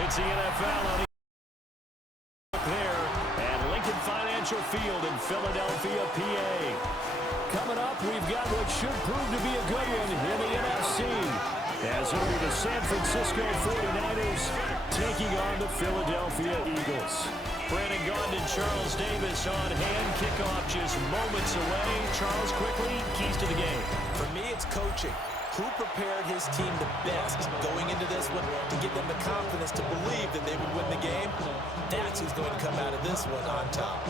It's the NFL on there at Lincoln Financial Field in Philadelphia, PA. Coming up, we've got what should prove to be a good one in the NFC. As it'll be the San Francisco 49ers taking on the Philadelphia Eagles. Brandon Gaudin and Charles Davis on hand. Kickoff just moments away. Charles, quickly, keys to the game. For me, it's coaching. Who prepared his team the best going into this one to give them the confidence to believe that they would win the game? That's who's going to come out of this one on top.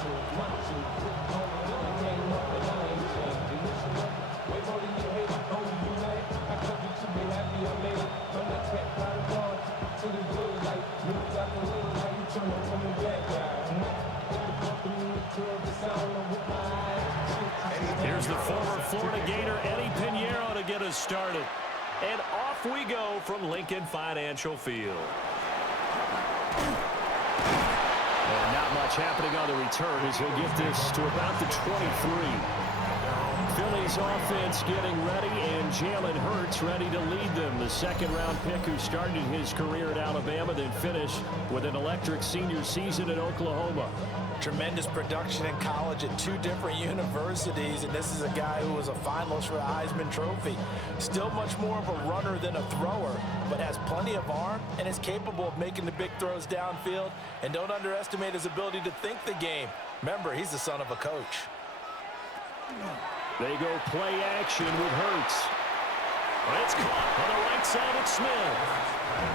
Here's the former Florida Gator, Eddie Pinheiro, to get us started. And off we go from Lincoln Financial Field. And not much happening on the return as he'll get this to about the 23. Philly's offense getting ready, and Jalen Hurts ready to lead them. The second-round pick who started his career at Alabama, then finished with an electric senior season at Oklahoma. Tremendous production in college at two different universities, and this is a guy who was a finalist for the Heisman Trophy. Still much more of a runner than a thrower, but has plenty of arm and is capable of making the big throws downfield. And don't underestimate his ability to think the game. Remember, he's the son of a coach. They go play action with Hurts. It's caught on the right side of Smith.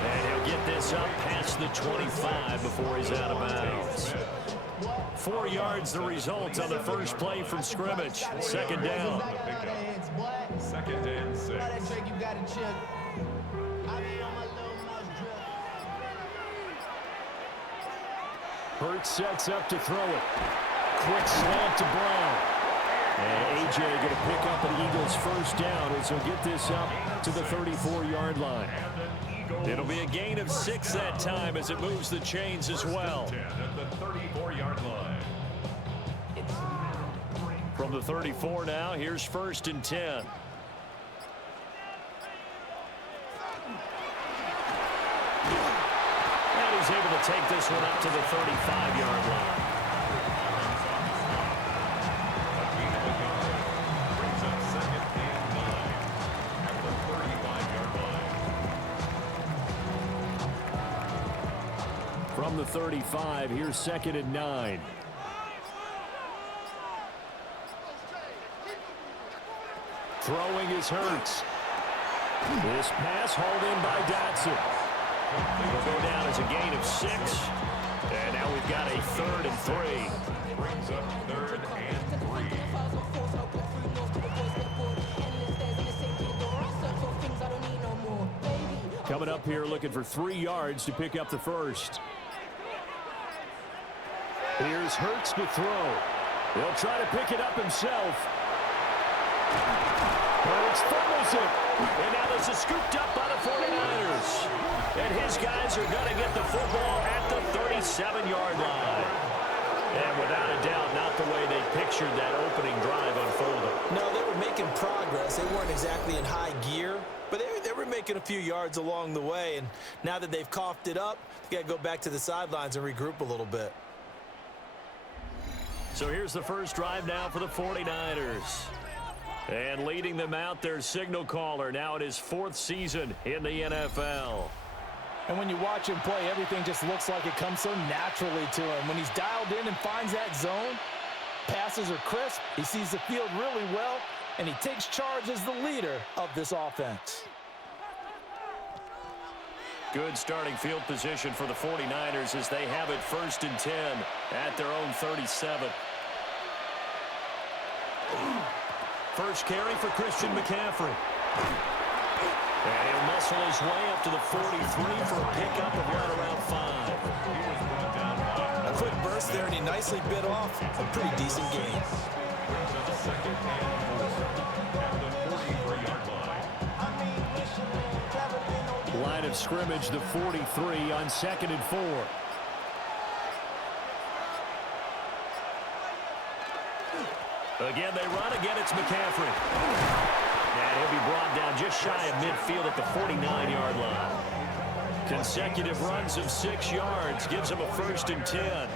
And he'll get this up past the 25 before he's out of bounds. 4 yards the result on the first play from scrimmage. Second down. Second and 6. Hurts sets up to throw it. Quick slant to Brown. And A.J. going to pick up an Eagles first down as he'll get this up to the 34-yard line. It'll be a gain of 6 that time as it moves the chains as well. At the 34-yard line. From the 34 now, here's first and 10. And he's able to take this one up to the 35-yard line. Brings up second and 9 at the 35-yard line. From the 35, here's second and 9. Throwing is Hurts. This pass hauled in by Dotson. It'll go down as a gain of 6. And now we've got a 3rd and 3. Brings up 3rd and 3. Coming up here looking for 3 yards to pick up the first. Here's Hurts to throw. He'll try to pick it up himself. Hurts fumbles it. And now this is scooped up by the 49ers. And his guys are going to get the football at the 37-yard line. And without a doubt, not the way they pictured that opening drive unfolding. No, they were making progress. They weren't exactly in high gear, but they were making a few yards along the way. And now that they've coughed it up, they got to go back to the sidelines and regroup a little bit. So here's the first drive now for the 49ers. And leading them out, their signal caller, now in his 4th season in the NFL. And when you watch him play, everything just looks like it comes so naturally to him. When he's dialed in and finds that zone, passes are crisp, he sees the field really well, and he takes charge as the leader of this offense. Good starting field position for the 49ers as they have it first and 10 at their own 37. First carry for Christian McCaffrey. And he'll muscle his way up to the 43 for a pickup of right around 5. A quick burst there, and he nicely bit off a pretty decent gain. Second and 4 at the 43-yard line. Line of scrimmage, the 43 on 2nd and 4. Again, they run. Again, it's McCaffrey. And he'll be brought down just shy of midfield at the 49-yard line. Consecutive runs of 6 yards gives them a 1st and 10.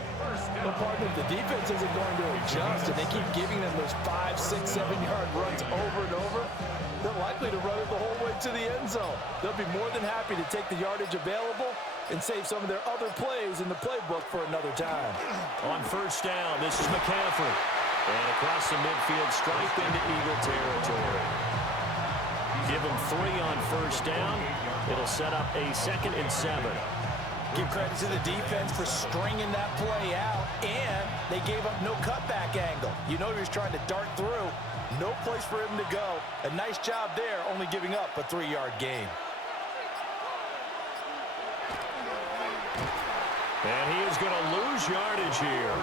Well, partner, the defense isn't going to adjust, and they keep giving them those 5, 6, 7-yard runs over and over. They're likely to run it the whole way to the end zone. They'll be more than happy to take the yardage available and save some of their other plays in the playbook for another time. On 1st down, this is McCaffrey. And across the midfield, stripe into Eagle territory. Give them 3 on 1st down. It'll set up a 2nd and 7. Give credit to the defense for stringing that play out, and they gave up no cutback angle. You know he was trying to dart through. No place for him to go. A nice job there, only giving up a 3-yard gain. And he is going to lose yardage here.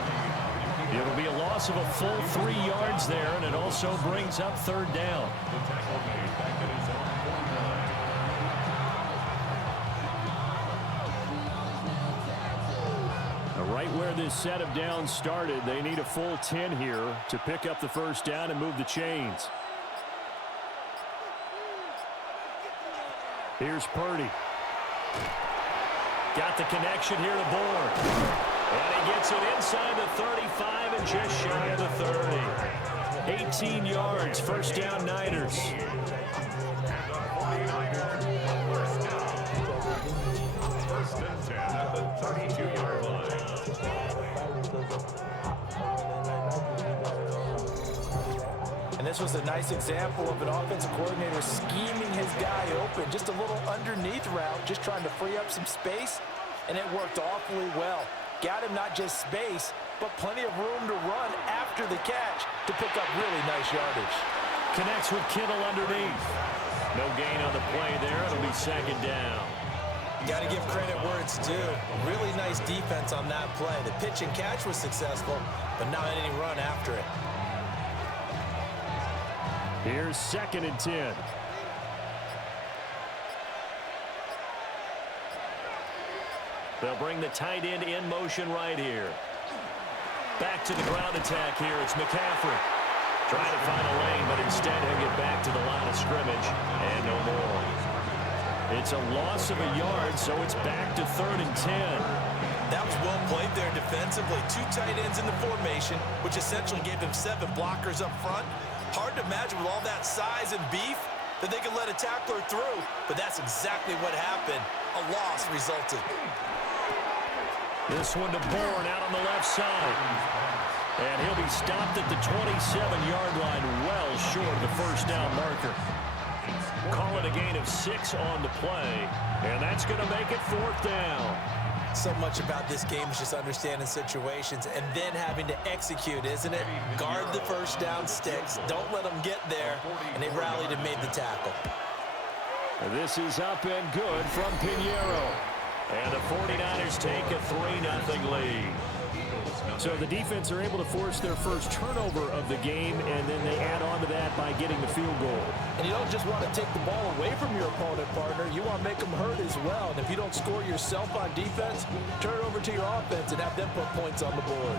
It'll be a loss of a full 3 yards there, and it also brings up 3rd down. Right where this set of downs started, they need a full 10 here to pick up the 1st down and move the chains. Here's Purdy. Got the connection here to Bourne. And he gets it inside the 35 and just shy of the 30. 18 yards, 1st down Niners. First and 10 at the 32-yard line. And this was a nice example of an offensive coordinator scheming his guy open. Just a little underneath route, just trying to free up some space, and it worked awfully well. Got him not just space, but plenty of room to run after the catch to pick up really nice yardage. Connects with Kittle underneath. No gain on the play there. It'll be 2nd down. Got to give credit where it's due. Really nice defense on that play. The pitch and catch was successful, but not any run after it. Here's 2nd and 10. They'll bring the tight end in motion right here. Back to the ground attack here. It's McCaffrey. Trying to find a lane, but instead he'll get back to the line of scrimmage. And no more. It's a loss of a yard, so it's back to 3rd and 10. That was well played there defensively. 2 tight ends in the formation, which essentially gave them 7 blockers up front. Hard to imagine with all that size and beef that they could let a tackler through, but that's exactly what happened. A loss resulted. This one to Bourne out on the left side. And he'll be stopped at the 27-yard line, well short of the 1st down marker. Call it a gain of 6 on the play, and that's going to make it 4th down. So much about this game is just understanding situations and then having to execute, isn't it? Guard the 1st down sticks. Don't let them get there, and they rallied and made the tackle. This is up and good from Pinheiro. And the 49ers take a 3-0 lead. So the defense are able to force their first turnover of the game, and then they add on to that by getting the field goal. And you don't just want to take the ball away from your opponent, partner. You want to make them hurt as well. And if you don't score yourself on defense, turn it over to your offense and have them put points on the board.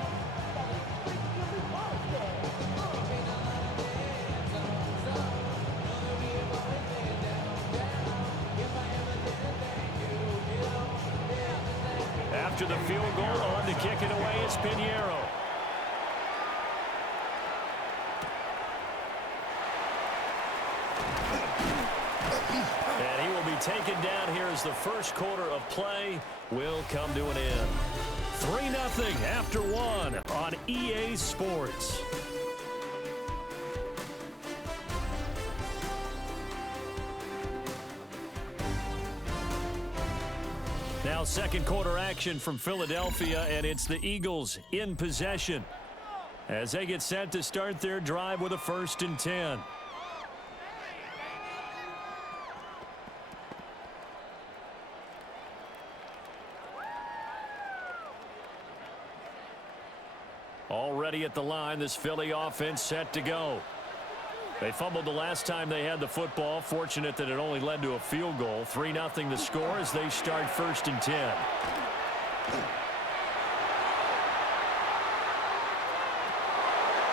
After the field goal, on to kick it away is Pinheiro. And he will be taken down here as the first quarter of play will come to an end. 3-0 after 1 on EA Sports. Now 2nd quarter action from Philadelphia, and it's the Eagles in possession as they get set to start their drive with a 1st and 10. Already at the line, this Philly offense set to go. They fumbled the last time they had the football. Fortunate that it only led to a field goal. 3-0 the score as they start 1st and 10.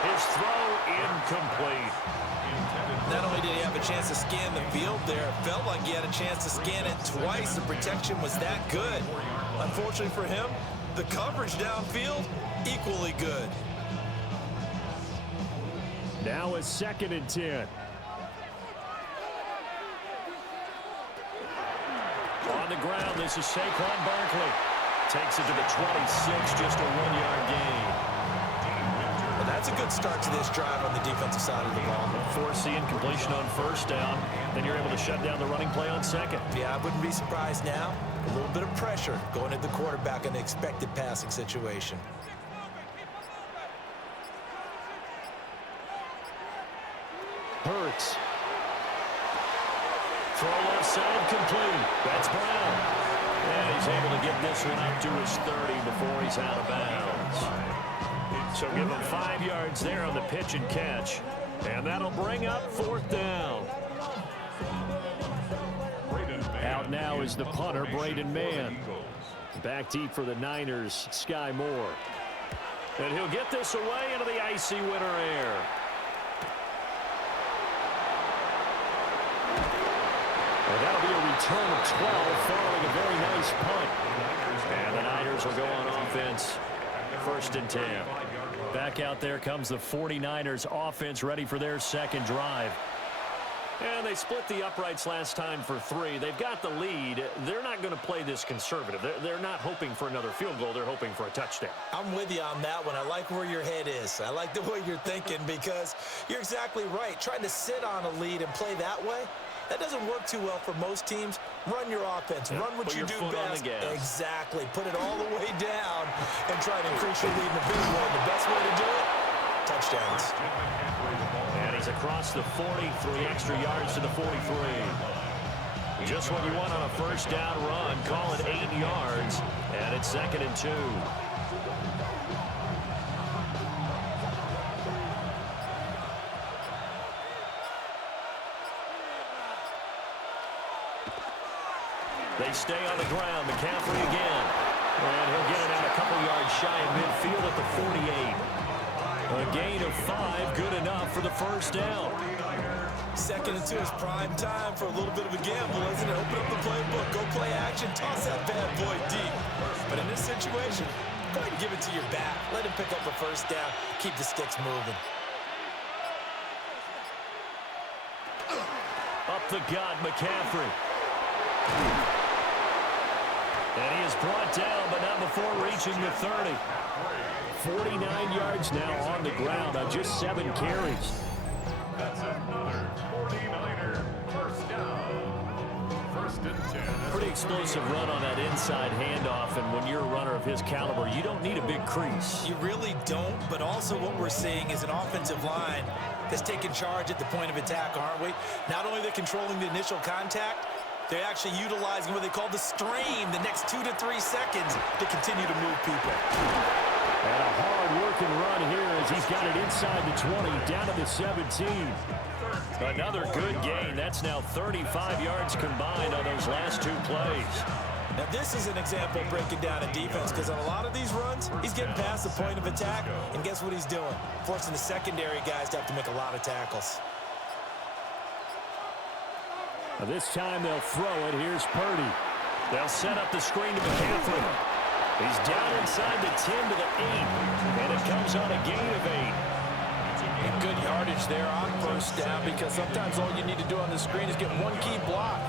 His throw incomplete. Not only did he have a chance to scan the field there, it felt like he had a chance to scan it twice. The protection was that good. Unfortunately for him, the coverage downfield, equally good. Now a 2nd and 10. On the ground, this is Saquon Barkley. Takes it to the 26, just a 1-yard gain. Well, that's a good start to this drive on the defensive side of the ball. Force the incompletion on 1st down. Then you're able to shut down the running play on 2nd. Yeah, I wouldn't be surprised now. A little bit of pressure going at the quarterback in the expected passing situation. Hurts. Throw left side complete. That's Brown. And he's able to get this one up to his 30 before he's out of bounds. So give him 5 yards there on the pitch and catch. And that'll bring up 4th down. Out now is the punter, Braden Mann. Back deep for the Niners, Sky Moore. And he'll get this away into the icy winter air. And that'll be a return of 12 following a very nice punt. And the Niners will go on offense. 1st and 10. Back out there comes the 49ers offense ready for their 2nd drive. And they split the uprights last time for 3. They've got the lead. They're not going to play this conservative. They're not hoping for another field goal. They're hoping for a touchdown. I'm with you on that one. I like where your head is. I like the way you're thinking because you're exactly right. Trying to sit on a lead and play that way, that doesn't work too well for most teams. Run your offense. Yeah, run what you do best. Exactly. Put it all the way down and try to increase your lead in a big way. The best way to do it, touchdowns. And he's across the 40, 3 extra yards to the 43. Just what you want on a 1st down run. Call it 8 yards. And it's 2nd and 2. They stay on the ground. McCaffrey again. And he'll get it out a couple yards shy of midfield at the 48. A gain of 5, good enough for the 1st down. 2nd and 2 is prime time for a little bit of a gamble, isn't it? Open up the playbook, go play action, toss that bad boy deep. But in this situation, go ahead and give it to your back. Let him pick up a 1st down, keep the sticks moving. Up the gut, McCaffrey. And he is brought down, but not before reaching the 30. 49 yards now on the ground on just 7 carries. That's another 49er 1st down. 1st and 10. Pretty explosive run on that inside handoff, and when you're a runner of his caliber, you don't need a big crease. You really don't, but also what we're seeing is an offensive line that's taking charge at the point of attack, aren't we? Not only are they controlling the initial contact, they're actually utilizing what they call the stream, the next 2 to 3 seconds to continue to move people. And a hard-working run here as he's got it inside the 20, down to the 17. Another good gain. That's now 35 yards combined on those last 2 plays. Now, this is an example of breaking down a defense because on a lot of these runs, he's getting past the point of attack, and guess what he's doing? Forcing the secondary guys to have to make a lot of tackles. Now this time they'll throw it. Here's Purdy. They'll set up the screen to McCaffrey. He's down inside the 10 to the 8, and it comes on a gain of 8. And good yardage there on 1st down because sometimes all you need to do on the screen is get one key block.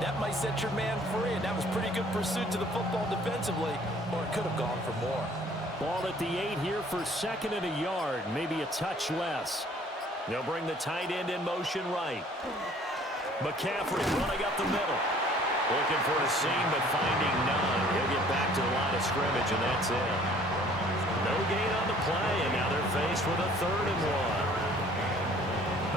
That might set your man free, and that was pretty good pursuit to the football defensively, or it could have gone for more. Ball at the 8 here for 2nd and a yard, maybe a touch less. They'll bring the tight end in motion right. McCaffrey running up the middle. Looking for a seam, but finding none. He'll get back to the line of scrimmage, and that's it. No gain on the play, and now they're faced with a 3rd and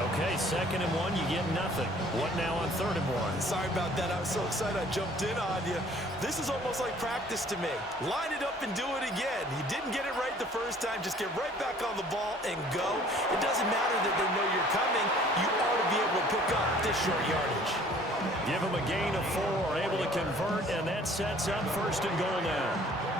1. Okay, 2nd and 1, you get nothing. What now on 3rd and 1? Sorry about that. I was so excited I jumped in on you. This is almost like practice to me. Line it up and do it again. You didn't get it right the first time. Just get right back on the ball and go. It doesn't matter that they know you're coming. You ought to be able to pick up this short yardage. Give them a gain of 4, able to convert, and that sets up 1st and goal now.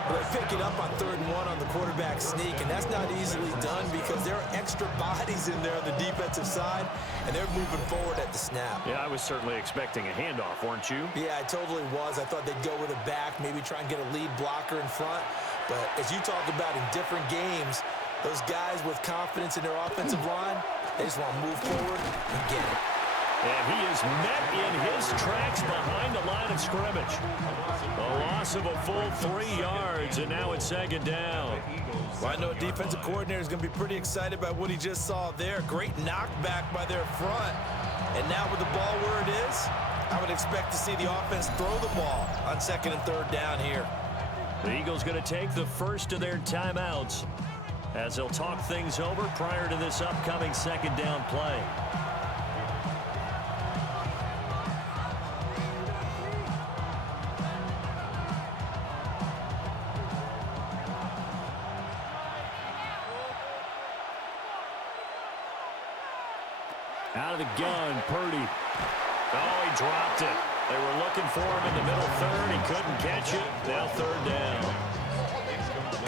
Well, they pick it up on 3rd and 1 on the quarterback sneak, and that's not easily done because there are extra bodies in there on the defensive side, and they're moving forward at the snap. Yeah, I was certainly expecting a handoff, weren't you? Yeah, I totally was. I thought they'd go with a back, maybe try and get a lead blocker in front. But as you talk about in different games, those guys with confidence in their offensive line, they just want to move forward and get it. And he is met in his tracks behind the line of scrimmage. A loss of a full 3 yards, and now it's 2nd down. Well, I know a defensive coordinator is going to be pretty excited by what he just saw there. Great knockback by their front. And now with the ball where it is, I would expect to see the offense throw the ball on 2nd and 3rd down here. The Eagles going to take the first of their timeouts as they'll talk things over prior to this upcoming 2nd down play. Out of the gun, Purdy. Oh, he dropped it. They were looking for him in the middle 3rd. He couldn't catch it. Now 3rd down.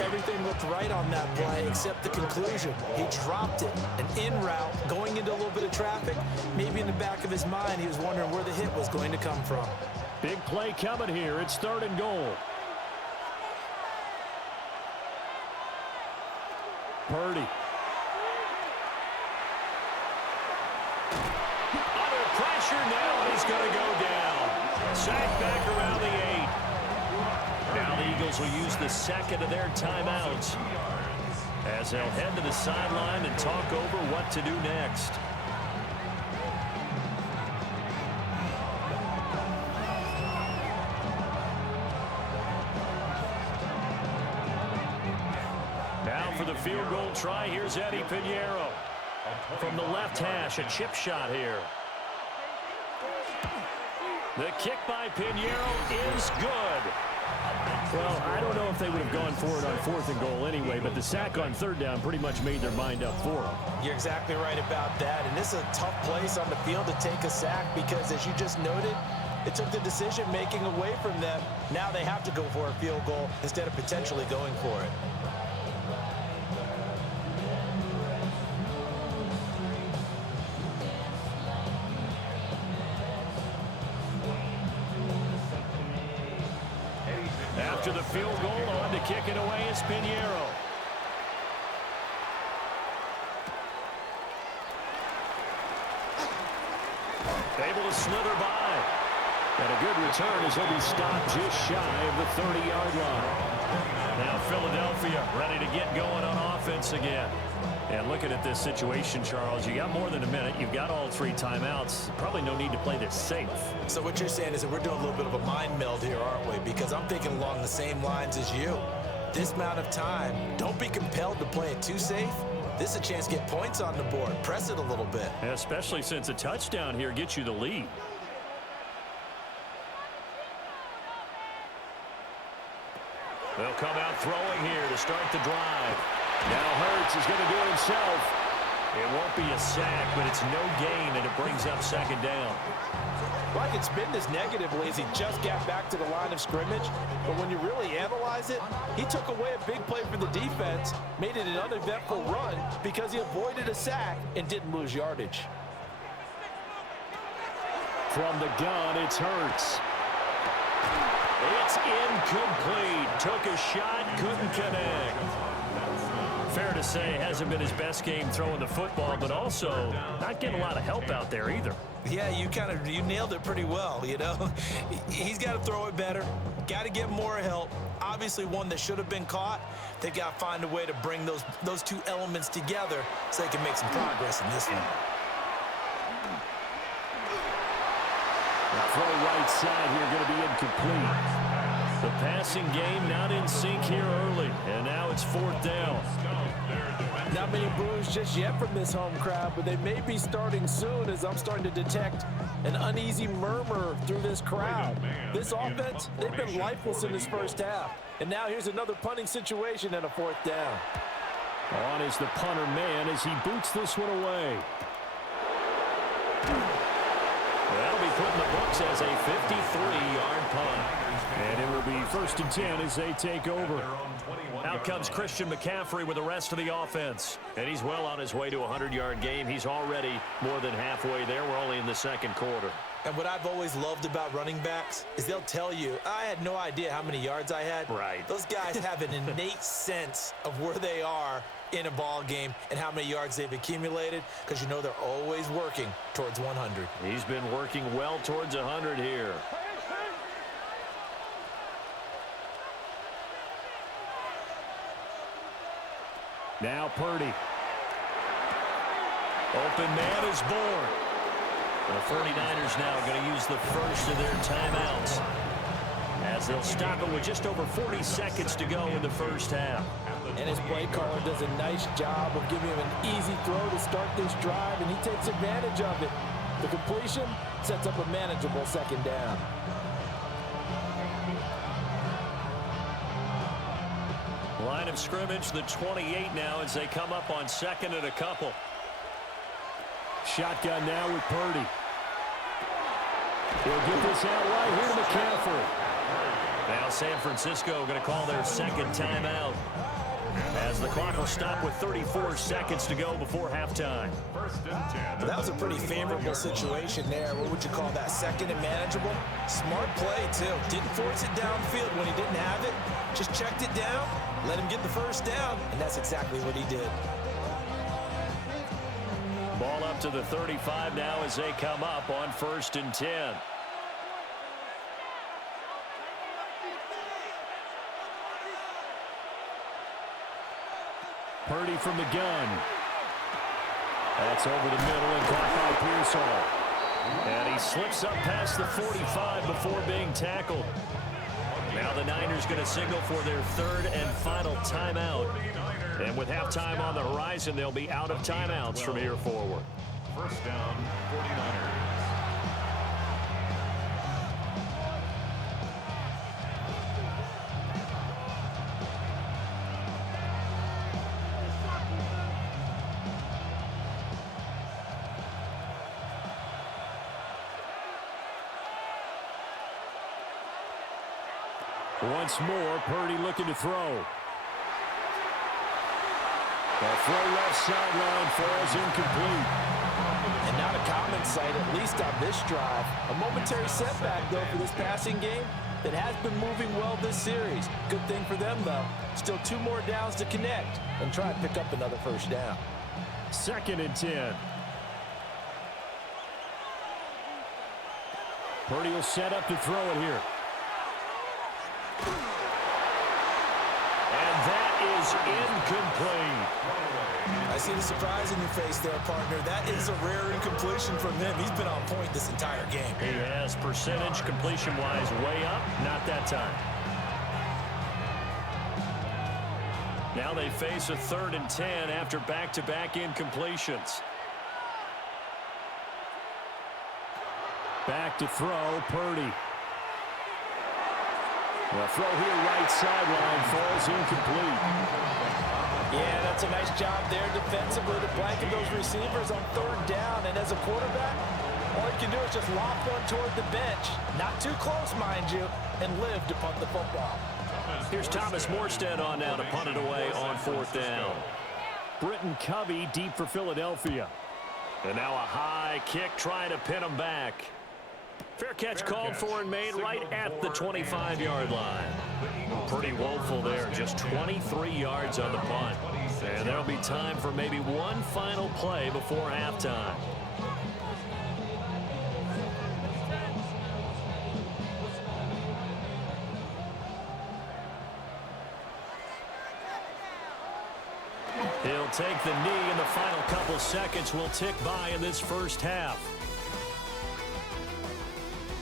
Everything looked right on that play except the conclusion. He dropped it. An in route, going into a little bit of traffic. Maybe in the back of his mind, he was wondering where the hit was going to come from. Big play coming here. It's 3rd and goal. Purdy. Under pressure now, and he's going to go down. Sacked back around the 8. Now the Eagles will use the 2nd of their timeouts as they'll head to the sideline and talk over what to do next. Now for the field goal try, here's Eddie Pinheiro. From the left hash, a chip shot here. The kick by Pinheiro is good. Well, I don't know if they would have gone for it on 4th and goal anyway, but the sack on 3rd down pretty much made their mind up for them. You're exactly right about that, and this is a tough place on the field to take a sack because, as you just noted, it took the decision-making away from them. Now they have to go for a field goal instead of potentially going for it. After the field goal, on to kick it away is Pinheiro. Able to slither by. And a good return as he'll be stopped just shy of the 30-yard line. Now Philadelphia ready to get going on offense again. And looking at this situation, Charles, you got more than a minute. You've got all 3 timeouts. Probably no need to play this safe. So what you're saying is that we're doing a little bit of a mind meld here, aren't we? Because I'm thinking along the same lines as you. This amount of time, don't be compelled to play it too safe. This is a chance to get points on the board. Press it a little bit. Especially since a touchdown here gets you the lead. They'll come out throwing here to start the drive. Now Hurts is going to do it himself. It won't be a sack, but it's no gain, and it brings up 2nd down. Well, I can spin this negatively as he just got back to the line of scrimmage. But when you really analyze it, he took away a big play for the defense, made it an uneventful run because he avoided a sack and didn't lose yardage. From the gun, it's Hurts. It's incomplete. Took a shot, couldn't connect. Fair to say, hasn't been his best game throwing the football, but also not getting a lot of help out there either. Yeah, you nailed it pretty well, you know. He's got to throw it better, got to get more help. Obviously one that should have been caught. They've got to find a way to bring those 2 elements together so they can make some progress in this one. Throw right side here going to be incomplete. The passing game not in sync here early, and now it's 4th down. Not many boos just yet from this home crowd, but they may be starting soon as I'm starting to detect an uneasy murmur through this crowd. This offense, they've been lifeless in this first half. And now here's another punting situation and a 4th down. On is the punter man as he boots this one away. That'll be put in the books as a 53-yard punt. And it will be 1st and 10 as they take over. Out comes Christian McCaffrey with the rest of the offense. And he's well on his way to a 100-yard game. He's already more than halfway there. We're only in the second quarter. And what I've always loved about running backs is they'll tell you, I had no idea how many yards I had. Right. Those guys have an innate sense of where they are in a ball game and how many yards they've accumulated, because you know they're always working towards 100. He's been working well towards 100 here. Now Purdy. Open man is born. The 49ers now going to use the first of their timeouts as they'll stop it with just over 40 seconds to go in the first half. And his play caller does a nice job of giving him an easy throw to start this drive, and he takes advantage of it. The completion sets up a manageable second down. Line of scrimmage, the 28 now as they come up on 2nd and a couple. Shotgun now with Purdy. He'll get this out right here to McCaffrey. Now San Francisco going to call their second timeout as the clock will stop with 34 seconds to go before halftime. That was a pretty favorable situation there. What would you call that? Second and manageable? Smart play, too. Didn't force it downfield when he didn't have it. Just checked it down, let him get the first down, and that's exactly what he did. Ball up to the 35 now as they come up on 1st and 10. Purdy from the gun. That's over the middle and caught by Pearsall. And he slips up past the 45 before being tackled. Now the Niners going to signal for their 3rd and final timeout. And with halftime on the horizon, they'll be out of timeouts from here forward. First down, 49ers. Once more, Purdy looking to throw. The throw left sideline falls incomplete. And not a common sight, at least on this drive. A momentary setback, though, for this passing game that has been moving well this series. Good thing for them, though. Still 2 more downs to connect and try and pick up another first down. 2nd and 10. Purdy will set up to throw it here. And that is incomplete. I see the surprise in your face there, partner. That is a rare incompletion from him. He's been on point this entire game. He has percentage completion-wise way up. Not that time. Now they face a 3rd and 10 after back-to-back incompletions. Back to throw, Purdy. The throw here right sideline falls incomplete. Yeah, that's a nice job there defensively to blanket those receivers on 3rd down. And as a quarterback, all you can do is just lob one toward the bench. Not too close, mind you, and live to punt the football. Here's Thomas Morstead on now to punt it away on 4th down. Britton Covey deep for Philadelphia. And now a high kick trying to pin him back. Fair catch called for and made right at the 25-yard line. Pretty woeful there, just 23 yards on the punt. And there'll be time for maybe one final play before halftime. He'll take the knee, and the final couple seconds will tick by in this first half.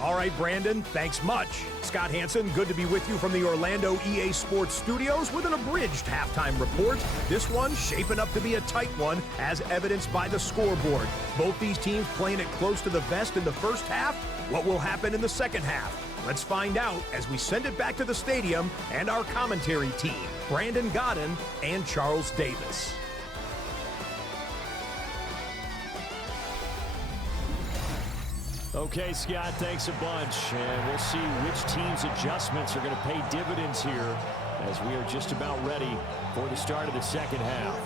All right, Brandon, thanks much. Scott Hansen, good to be with you from the Orlando EA Sports Studios with an abridged halftime report. This one shaping up to be a tight one, as evidenced by the scoreboard. Both these teams playing it close to the vest in the first half. What will happen in the second half? Let's find out as we send it back to the stadium and our commentary team, Brandon Godden and Charles Davis. Okay, Scott, thanks a bunch. And we'll see which team's adjustments are going to pay dividends here as we are just about ready for the start of the second half.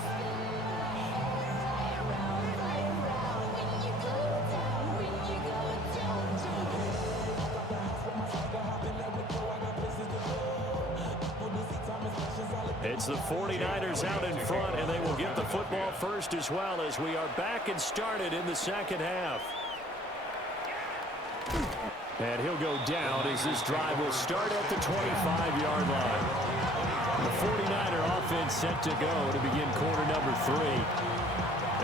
It's the 49ers out in front, and they will get the football first as well as we are back and started in the second half. And he'll go down as this drive will start at the 25-yard line. The 49er offense set to go to begin quarter number 3.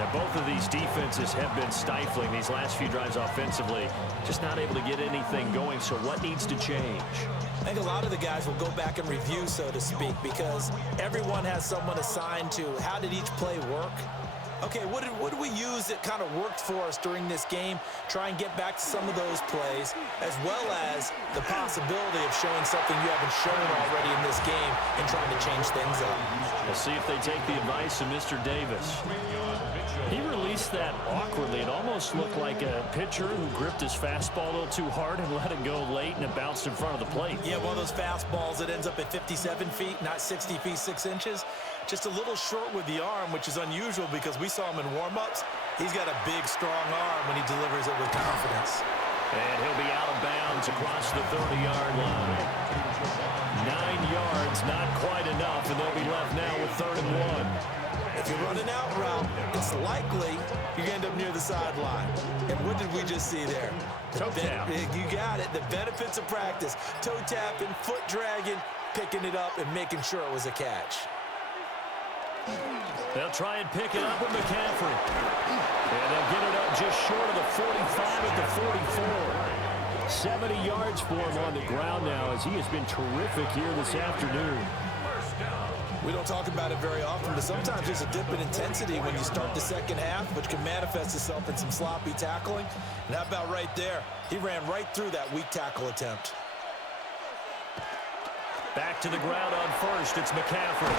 And both of these defenses have been stifling these last few drives offensively. Just not able to get anything going, so what needs to change? I think a lot of the guys will go back and review, so to speak, because everyone has someone assigned to how did each play work. Okay, what did we use that kind of worked for us during this game? Try and get back to some of those plays, as well as the possibility of showing something you haven't shown already in this game and trying to change things up. We'll see if they take the advice of Mr. Davis. He released that awkwardly. It almost looked like a pitcher who gripped his fastball a little too hard and let it go late, and it bounced in front of the plate. Yeah, one of those fastballs that ends up at 57 feet, not 60 feet, 6 inches. Just a little short with the arm, which is unusual because we saw him in warm-ups. He's got a big, strong arm when he delivers it with confidence. And he'll be out of bounds across the 30-yard line. 9 yards, not quite enough, and they'll be left now with 3rd and 1. If you're running out route, it's likely you're going to end up near the sideline. And what did we just see there? Toe tap. You got it. The benefits of practice. Toe tapping, foot dragging, picking it up, and making sure it was a catch. They'll try and pick it up with McCaffrey. And they'll get it up just short of the 45 at the 44. 70 yards for him on the ground now as he has been terrific here this afternoon. We don't talk about it very often, but sometimes there's a dip in intensity when you start the second half, which can manifest itself in some sloppy tackling. And how about right there? He ran right through that weak tackle attempt. Back to the ground on first. It's McCaffrey.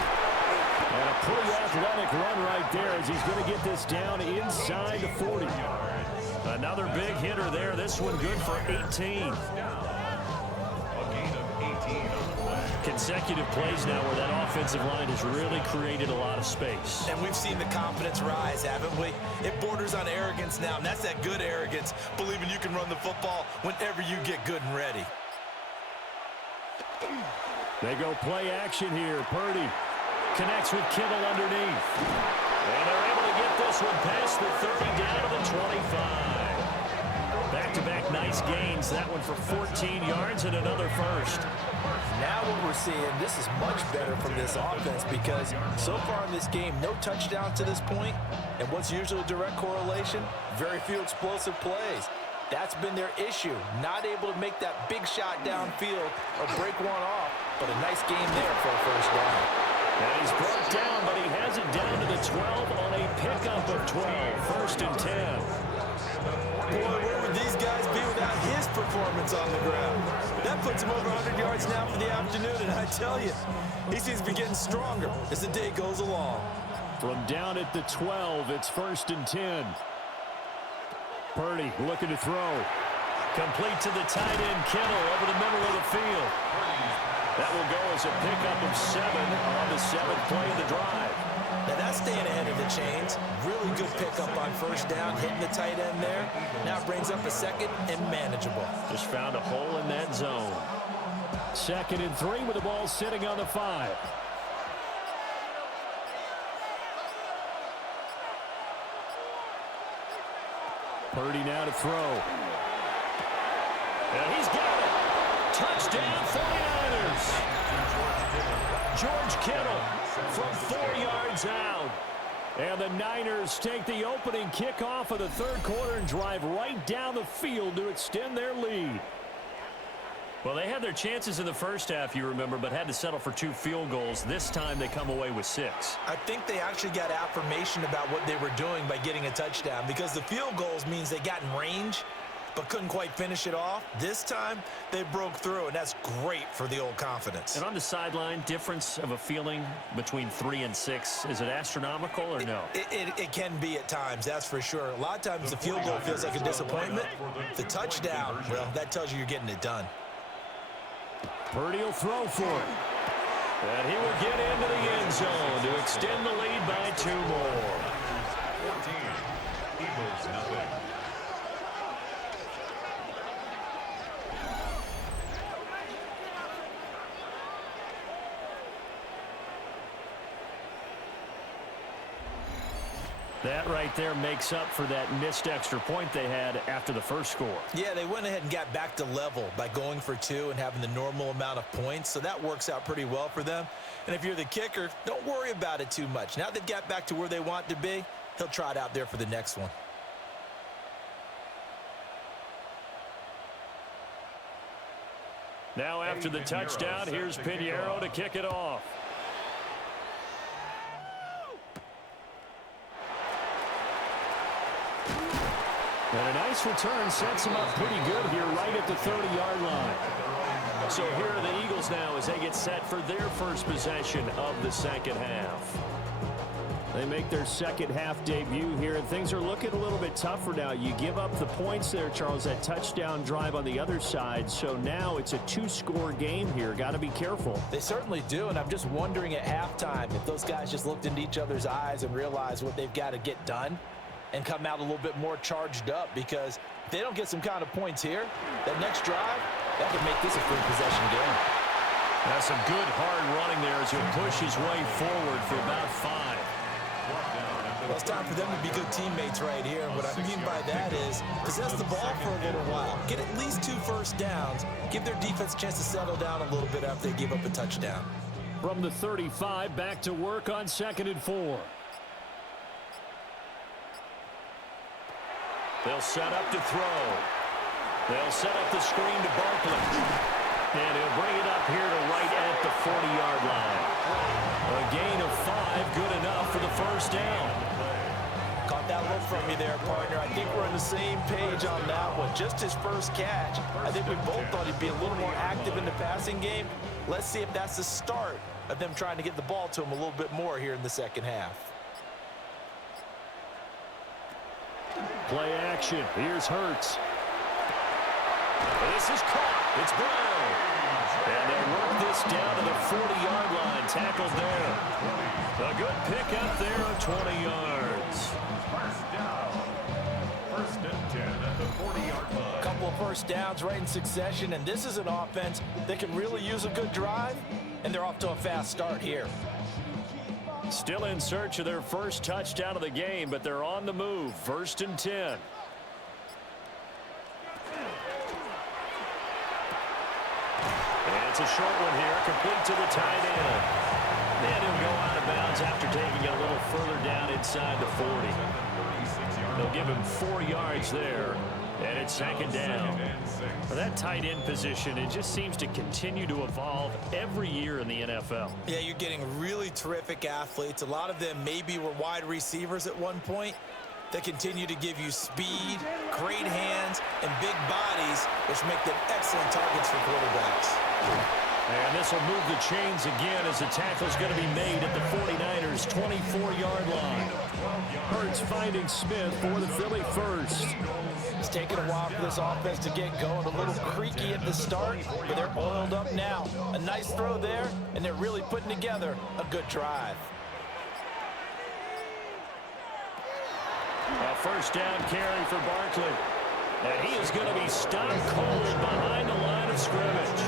And a pretty athletic run right there as he's going to get this down inside the 40. Another big hitter there. This one good for 18. Consecutive plays now where that offensive line has really created a lot of space. And we've seen the confidence rise, haven't we? It borders on arrogance now, and that's that good arrogance, believing you can run the football whenever you get good and ready. They go play action here. Purdy connects with Kittle underneath. And they're able to get this one past the 30 down to the 25. Back-to-back nice gains. That one for 14 yards and another first. Now what we're seeing, this is much better from this offense because so far in this game, no touchdown to this point. And what's usually a direct correlation? Very few explosive plays. That's been their issue. Not able to make that big shot downfield or break one off. But a nice game there for a first down. And he's brought down, but he has it down to the 12 on a pickup of 12. 1st and 10. Boy, where would these guys be without his performance on the ground? That puts him over 100 yards now for the afternoon, and I tell you, he seems to be getting stronger as the day goes along. From down at the 12, it's 1st and 10. Purdy looking to throw. Complete to the tight end, Kittle, over the middle of the field. That will go as a pickup of 7 on the 7th play of the drive. Now that's staying ahead of the chains. Really good pickup on first down, hitting the tight end there. Now it brings up a 2nd and manageable. Just found a hole in that zone. 2nd and 3 with the ball sitting on the 5. Purdy now to throw. And he's got it. Touchdown 49ers. George Kittle from 4 yards out. And the Niners take the opening kickoff of the 3rd quarter and drive right down the field to extend their lead. Well, they had their chances in the first half, you remember, but had to settle for 2 field goals. This time they come away with 6. I think they actually got affirmation about what they were doing by getting a touchdown because the field goals means they got in range. but couldn't quite finish it off. This time, they broke through, and that's great for the old confidence. And on the sideline, difference of a feeling between 3 and 6, is it astronomical or no? It can be at times, that's for sure. A lot of times the field goal feels like a disappointment. The touchdown, well, that tells you you're getting it done. Purdy will throw for it. And he will get into the end zone to extend the lead by 2 more. 14. Eagles nothing. That right there makes up for that missed extra point they had after the first score. Yeah, they went ahead and got back to level by going for 2 and having the normal amount of points, so that works out pretty well for them. And if you're the kicker, don't worry about it too much. Now they've got back to where they want to be, he'll try it out there for the next one. Now after the touchdown, here's Pinheiro to kick it off. And a nice return sets him up pretty good here right at the 30-yard line. So here are the Eagles now as they get set for their first possession of the second half. They make their second half debut here, and things are looking a little bit tougher now. You give up the points there, Charles, that touchdown drive on the other side. So now it's a 2-score game here. Got to be careful. They certainly do, and I'm just wondering at halftime if those guys just looked into each other's eyes and realized what they've got to get done and come out a little bit more charged up, because if they don't get some kind of points here, that next drive, that could make this a free possession game. That's some good hard running there as he'll push his way forward for about 5. Well, it's time for them to be good teammates right here. And what I mean by that is possess the ball for a little while. Get at least 2 first downs. Give their defense a chance to settle down a little bit after they give up a touchdown. From the 35, back to work on 2nd and 4. They'll set up to throw. They'll set up the screen to Barkley. And he'll bring it up here to right at the 40-yard line. A gain of 5, good enough for the first down. Caught that look from you there, partner. I think we're on the same page on that one. Just his first catch. I think we both thought he'd be a little more active in the passing game. Let's see if that's the start of them trying to get the ball to him a little bit more here in the second half. Play action. Here's Hurts. This is caught. It's Brown. And they'll work this down to the 40-yard line. Tackled there. A good pickup there of 20 yards. First down. 1st and 10 at the 40-yard line. A couple of first downs right in succession, and this is an offense that can really use a good drive, and they're off to a fast start here. Still in search of their first touchdown of the game, but they're on the move. 1st and 10. And it's a short one here, complete to the tight end. And he'll go out of bounds after taking it a little further down inside the 40. They'll give him 4 yards there, and it's 2nd down. Well, that tight end position, it just seems to continue to evolve every year in the NFL. Yeah, you're getting really terrific athletes. A lot of them maybe were wide receivers at one point. They continue to give you speed, great hands, and big bodies, which make them excellent targets for quarterbacks. And this will move the chains again as the tackle is going to be made at the 49ers' 24-yard line. Hurts finding Smith for the Philly first. It's taken a while for this offense to get going. A little creaky at the start, but they're oiled up now. A nice throw there, and they're really putting together a good drive. A first down carry for Barkley. And he is going to be stopped cold behind the line of scrimmage.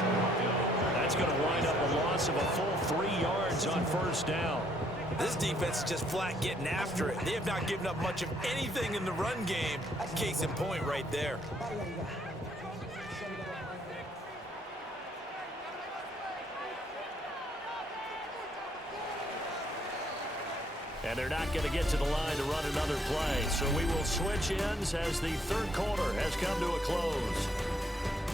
That's going to wind up a loss of a full 3 yards on first down. This defense is just flat getting after it. They have not given up much of anything in the run game. Case in point right there. And they're not going to get to the line to run another play. So we will switch ends as the 3rd quarter has come to a close.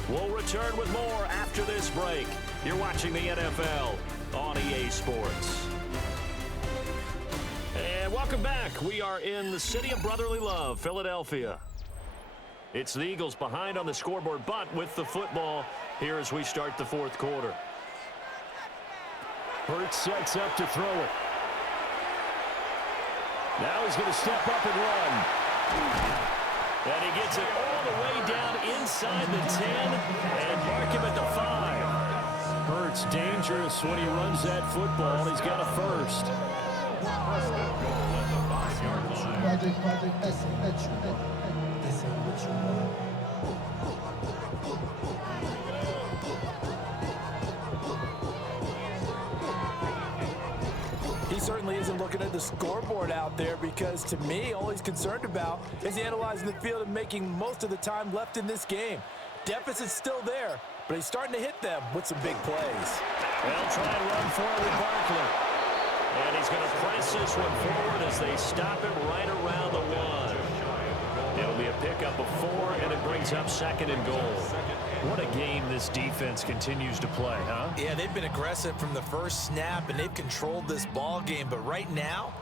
We'll return with more after this break. You're watching the NFL on EA Sports. And welcome back. We are in the city of brotherly love, Philadelphia. It's the Eagles behind on the scoreboard, but with the football here as we start the fourth quarter. Hurts sets up to throw it. Now he's going to step up and run. And he gets it all the way down inside the 10 and mark him at the 5. Hurts dangerous when he runs that football. He's got a first. First and goal at the 5-yard line. He certainly isn't looking at the scoreboard out there because, to me, all he's concerned about is analyzing the field and making most of the time left in this game. Deficit's still there, but he's starting to hit them with some big plays. They'll try and run forward Barkley. And he's going to press this one forward as they stop him right around the 1. It'll be a pickup of 4, and it brings up 2nd and goal. What a game this defense continues to play, huh? Yeah, they've been aggressive from the first snap, and they've controlled this ball game. But right now,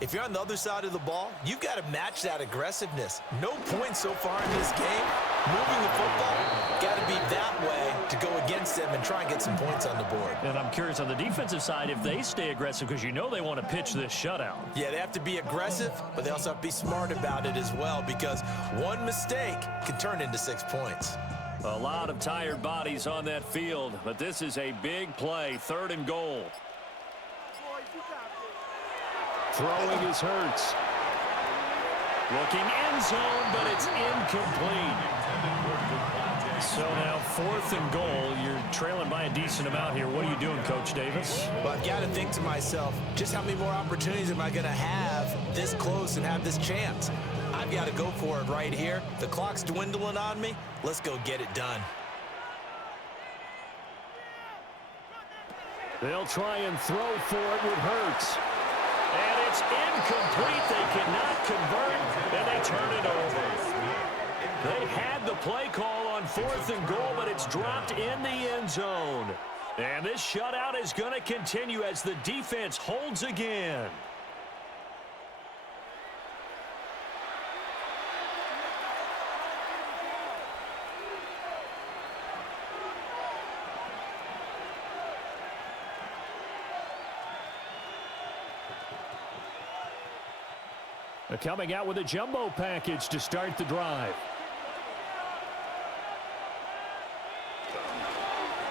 if you're on the other side of the ball, you've got to match that aggressiveness. No points so far in this game. Moving the football, got to be that way to go against them and try and get some points on the board. And I'm curious on the defensive side if they stay aggressive, because you know they want to pitch this shutout. Yeah, they have to be aggressive, but they also have to be smart about it as well, because one mistake can turn into 6 points. A lot of tired bodies on that field, but this is a big play, 3rd and goal. Throwing is Hurts. Looking end zone, but it's incomplete. So now 4th and goal. You're trailing by a decent amount here. What are you doing, Coach Davis? Well, I've got to think to myself, just how many more opportunities am I going to have this close and have this chance? I've got to go for it right here. The clock's dwindling on me. Let's go get it done. They'll try and throw for it with Hurts. And it's incomplete. They cannot convert, and they turn it over. They had the play call on 4th and goal, but it's dropped in the end zone. And this shutout is going to continue as the defense holds again. Coming out with a jumbo package to start the drive.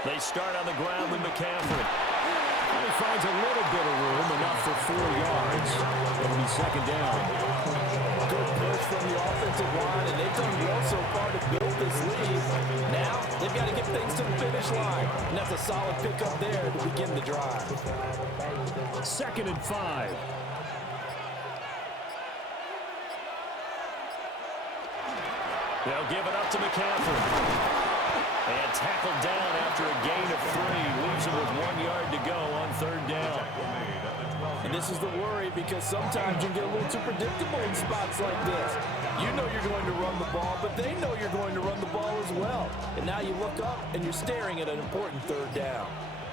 They start on the ground with McCaffrey. He finds a little bit of room, enough for 4 yards. It'll be 2nd down. Good push from the offensive line, and they've done well so far to build this lead. Now, they've got to get things to the finish line, and that's a solid pickup there to begin the drive. 2nd and 5. They'll give it up to McCaffrey. And tackled down after a gain of 3. Leaves him with 1 yard to go on 3rd down. And this is the worry, because sometimes you get a little too predictable in spots like this. You know you're going to run the ball, but they know you're going to run the ball as well. And now you look up and you're staring at an important 3rd down.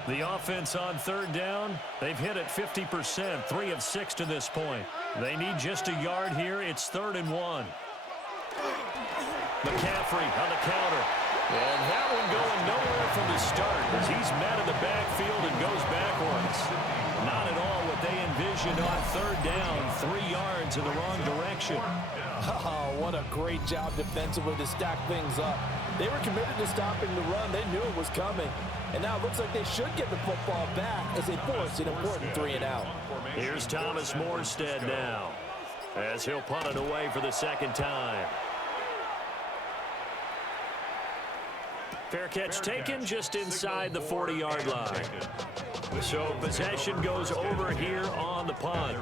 The offense on 3rd down, they've hit it 50%, 3 of 6 to this point. They need just a yard here. It's 3rd and 1. McCaffrey on the counter. And that one going nowhere from the start as he's met in the backfield and goes backwards. Not at all what they envisioned on 3rd down. 3 yards in the wrong direction. Oh, what a great job defensively to stack things up. They were committed to stopping the run. They knew it was coming. And now it looks like they should get the football back as they force an important 3 and out. Here's Thomas Morstead now as he'll punt it away for the 2nd time. Fair catch taken just inside the 40-yard line. So possession goes over here on the punt.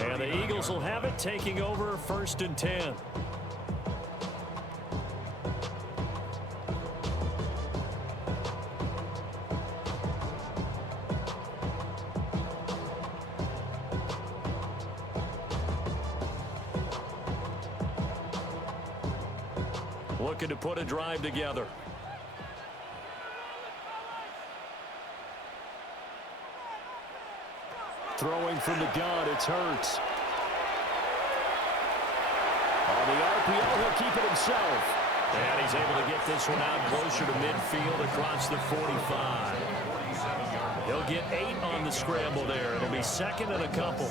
And the Eagles will have it, taking over 1st and 10. Looking to put a drive together. Throwing from the gun, it's Hurts. On the RPO, he'll keep it himself. And he's able to get this one out closer to midfield across the 45. He'll get 8 on the scramble there. It'll be second and a couple.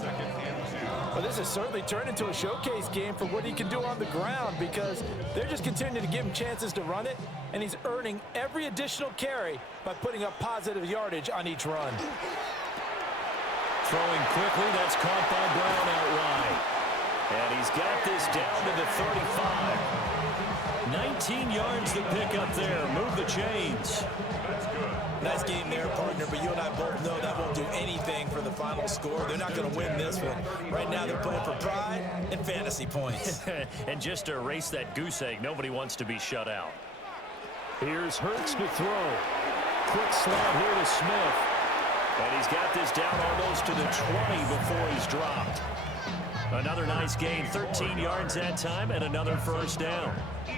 Well, this has certainly turned into a showcase game for what he can do on the ground, because they're just continuing to give him chances to run it, and he's earning every additional carry by putting up positive yardage on each run. Throwing quickly, that's caught by Brown out wide. And he's got this down to the 35. 19 yards to pick up there. Move the chains. Nice game there, partner, but you and I both know that won't do anything for the final score. They're not going to win this one. Right now they're playing for pride and fantasy points. And just to erase that goose egg, nobody wants to be shut out. Here's Hurts to throw. Quick slant here to Smith. And he's got this down almost to the 20 before he's dropped. Another nice gain, 13 yards that time, and another first down.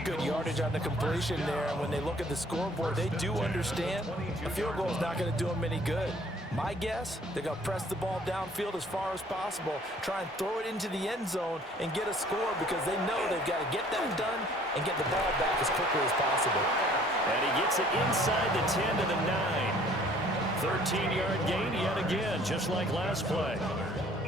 Good yardage on the completion there, and when they look at the scoreboard, they do understand a field goal is not going to do them any good. My guess, they're going to press the ball downfield as far as possible, try and throw it into the end zone and get a score, because they know they've got to get that done and get the ball back as quickly as possible. And he gets it inside the 10 to the 9. 13-yard gain yet again, just like last play.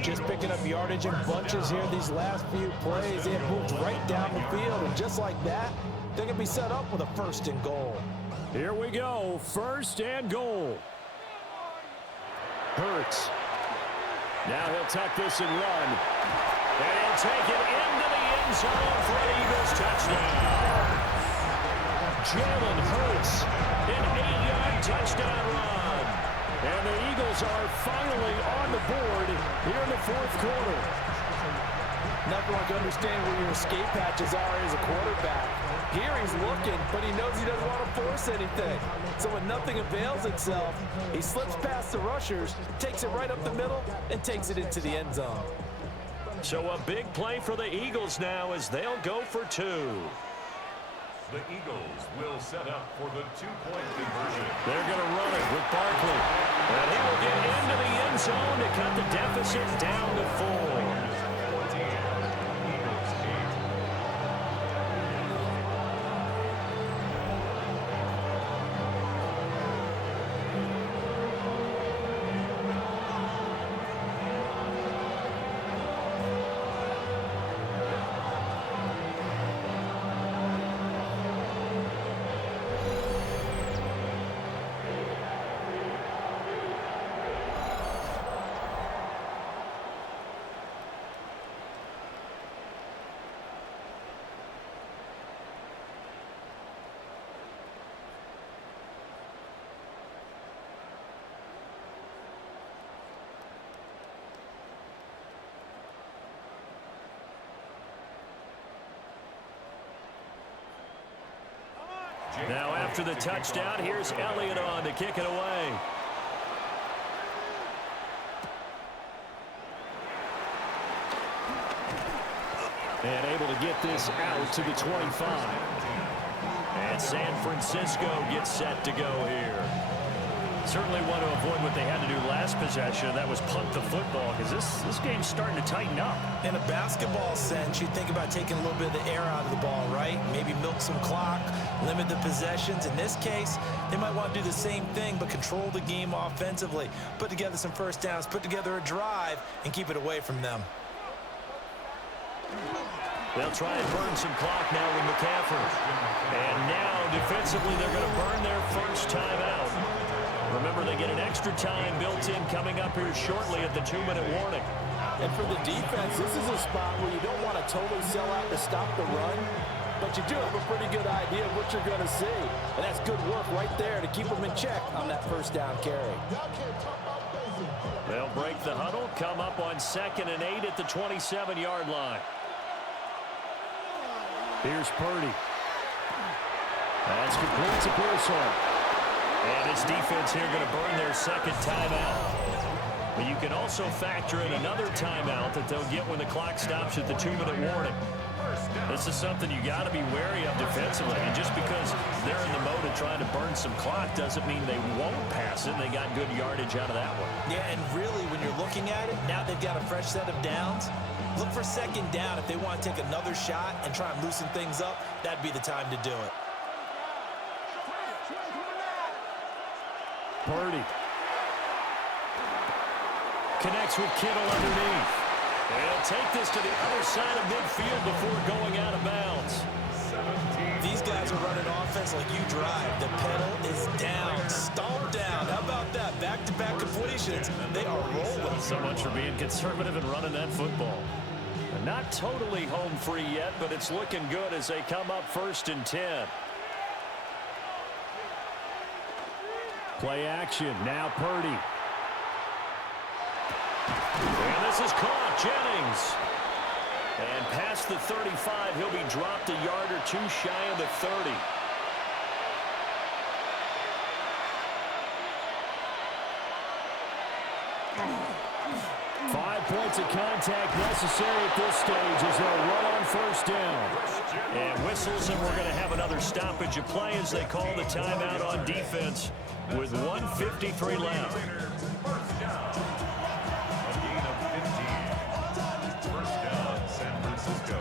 Just picking up yardage in bunches here these last few plays. They have moved right down the field, and just like that, they're going to be set up with a first and goal. Here we go, first and goal. Hurts. Now he'll tuck this and run. And he'll take it into the end zone for an Eagles touchdown. Jalen Hurts, an 8-yard touchdown run. And the Eagles are finally on the board here in the fourth quarter. Nothing like understanding where your escape hatches are as a quarterback. Here he's looking, but he knows he doesn't want to force anything. So when nothing avails itself, he slips past the rushers, takes it right up the middle, and takes it into the end zone. So a big play for the Eagles now as they'll go for 2. The Eagles will set up for the two-point conversion. They're going to run it with Barkley. And he will get into the end zone to cut the deficit down to 4. Now after the touchdown, here's Elliott on to kick it away. And able to get this out to the 25. And San Francisco gets set to go here. Certainly want to avoid what they had to do last possession. That was punt the football, because this game's starting to tighten up. In a basketball sense, you think about taking a little bit of the air out of the ball, right? Maybe milk some clock, limit the possessions. In this case, they might want to do the same thing, but control the game offensively. Put together some first downs, put together a drive, and keep it away from them. They'll try and burn some clock now with McCaffrey. And now, defensively, they're going to burn their first timeout. Remember, they get an extra time built in coming up here shortly at the 2-minute warning. And for the defense, this is a spot where you don't want to totally sell out to stop the run, but you do have a pretty good idea of what you're going to see. And that's good work right there to keep them in check on that first down carry. They'll break the huddle, come up on 2nd and 8 at the 27-yard line. Here's Purdy. That's complete to Pearson. And this defense here going to burn their second timeout. But you can also factor in another timeout that they'll get when the clock stops at the 2-minute warning. This is something you got to be wary of defensively. And just because they're in the mode of trying to burn some clock doesn't mean they won't pass it. They got good yardage out of that one. Yeah, and really, when you're looking at it, now they've got a fresh set of downs. Look for second down. If they want to take another shot and try and loosen things up, that'd be the time to do it. Purdy connects with Kittle underneath. They'll take this to the other side of midfield before going out of bounds. These guys are running offense like you drive. The pedal is down, stomp down. How about that? Back-to-back completions. They are rolling. So much for being conservative and running that football. They're not totally home free yet, but it's looking good as they come up 1st and 10. Play action. Now Purdy. And this is caught. Jennings. And past the 35, he'll be dropped a yard or two shy of the 30. Five points of contact necessary at this stage as they'll run on 1st down. And whistles, and we're going to have another stoppage of play as they call the timeout on defense with 1:53 left. First down. A gain of 15. First down, San Francisco.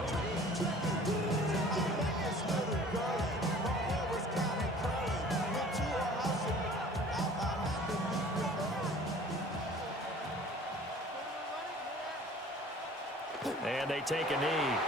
And they take a knee.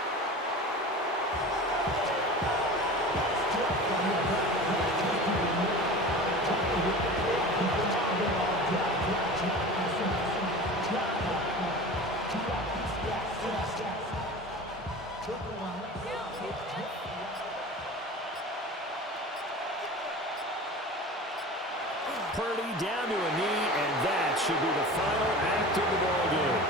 Purdy down to a knee, and that should be the final act of the ballgame.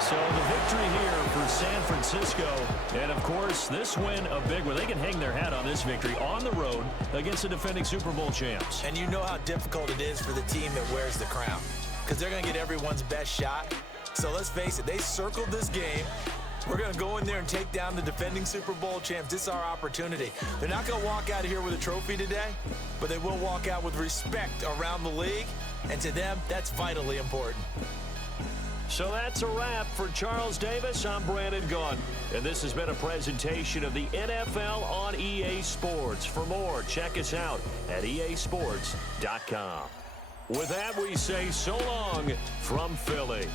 So the victory here for San Francisco. And, of course, this win a big one. They can hang their hat on this victory on the road against the defending Super Bowl champs. And you know how difficult it is for the team that wears the crown, because they're going to get everyone's best shot. So let's face it, they circled this game. We're going to go in there and take down the defending Super Bowl champs. This is our opportunity. They're not going to walk out of here with a trophy today, but they will walk out with respect around the league. And to them, that's vitally important. So that's a wrap for Charles Davis. I'm Brandon Gunn. And this has been a presentation of the NFL on EA Sports. For more, check us out at easports.com. With that, we say so long from Philly.